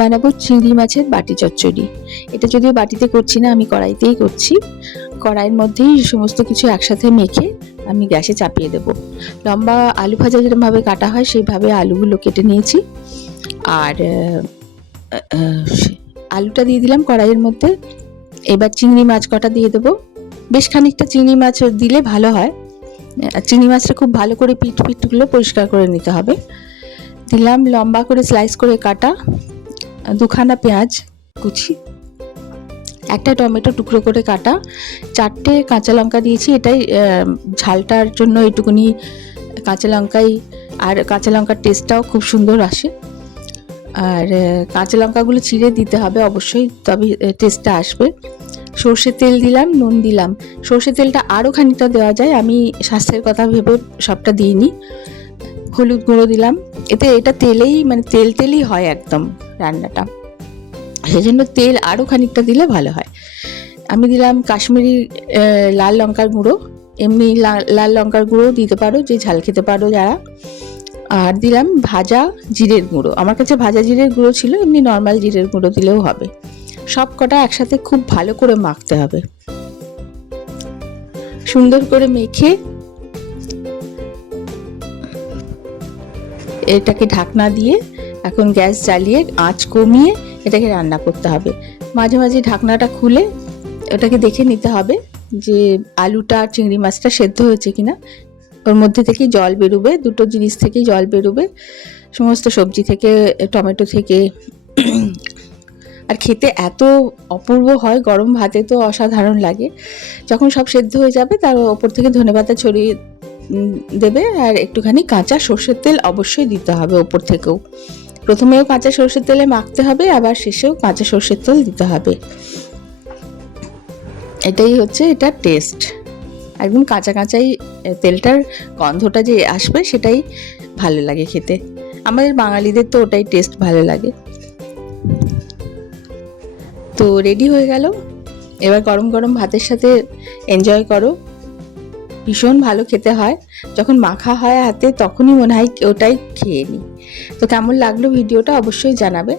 বানাবো চিংড়ি মাছের বাটি চচ্চড়ি। এটা যদিও বাটিতে করছি না, আমি কড়াইতেই করছি। কড়াইয়ের মধ্যেই সমস্ত কিছু একসাথে মেখে আমি গ্যাসে চাপিয়ে দেবো। লম্বা আলু ভাজা যেরকমভাবে কাটা হয় সেইভাবে আলুগুলো কেটে নিয়েছি। আর আলুটা দিয়ে দিলাম কড়াইয়ের মধ্যে। এবার চিংড়ি মাছ কটা দিয়ে দেবো। বেশ খানিকটা চিংড়ি মাছ দিলে ভালো হয়। চিংড়ি মাছটা খুব ভালো করে পিঠগুলো পরিষ্কার করে নিতে হবে। দিলাম লম্বা করে স্লাইস করে কাটা দুখানা পেঁয়াজ কুচি, একটা টমেটো টুকরো করে কাটা, 4টে কাঁচা লঙ্কা দিয়েছি। এটাই ঝালটার জন্য এইটুকুনি কাঁচা লঙ্কাই, আর কাঁচা লঙ্কার টেস্টটাও খুব সুন্দর আসে। আর কাঁচা লঙ্কাগুলো চিড়ে দিতে হবে অবশ্যই, তবে টেস্টটা আসবে। সর্ষের তেল দিলাম, নুন দিলাম। সর্ষের তেলটা আরও খানিকটা দেওয়া যায়, আমি স্বাস্থ্যের কথা ভেবে সবটা দিইনি। হলুদ গুঁড়ো দিলাম। এটা তেলেই মানে তেলই হয় একদম রান্নাটা, সেই জন্য তেল আরও খানিকটা দিলে ভালো হয়। আমি দিলাম কাশ্মীরি লাল লঙ্কার গুঁড়ো, এমনি লাল লঙ্কার গুঁড়ো দিতে পারো যে ঝাল খেতে পারো যারা। আর দিলাম ভাজা জিরের গুঁড়ো, আমার কাছে ভাজা জিরের গুঁড়ো ছিল, এমনি নর্মাল জিরের গুঁড়ো দিলেও হবে। সব কটা একসাথে খুব ভালো করে মাখতে হবে। সুন্দর করে মেখে এটাকে ঢাকনা দিয়ে এখন গ্যাস জ্বালিয়ে আঁচ কমিয়ে এটাকে রান্না করতে হবে। মাঝে মাঝে ঢাকনাটা খুলে ওটাকে দেখে নিতে হবে যে আলুটা চিংড়ি মাছটা সেদ্ধ হয়েছে কিনা। ওর মধ্যে থেকেই জল বেরোবে, দুটো জিনিস থেকেই জল বেরোবে, সমস্ত সবজি থেকে, টমেটো থেকে। আর খেতে এত অপূর্ব হয়, গরম ভাতে তো অসাধারণ লাগে। যখন সব সেদ্ধ হয়ে যাবে তার ওপর থেকে ধনেপাতা ছড়িয়ে দেবে, আর একটুখানি কাঁচা সর্ষের তেল অবশ্যই দিতে হবে ওপর থেকেও। প্রথমেও কাঁচা সর্ষের তেলে মাখতে হবে, আবার শেষেও কাঁচা সর্ষের তেল দিতে হবে। এটাই হচ্ছে এটার টেস্ট। একদম কাঁচা কাঁচাই তেলটার গন্ধটা যে আসবে সেটাই ভালো লাগে খেতে। আমাদের বাঙালিদের তো ওটাই টেস্ট ভালো লাগে। তো রেডি হয়ে গেল। এবার গরম গরম ভাতের সাথে এনজয় করো। ভীষণ ভালো খেতে হয়, যখন মাখা হয় হাতে তখনই মনে হয় ওটাই খেয়ে নিই। তো কেমন লাগলো ভিডিওটা অবশ্যই জানাবে।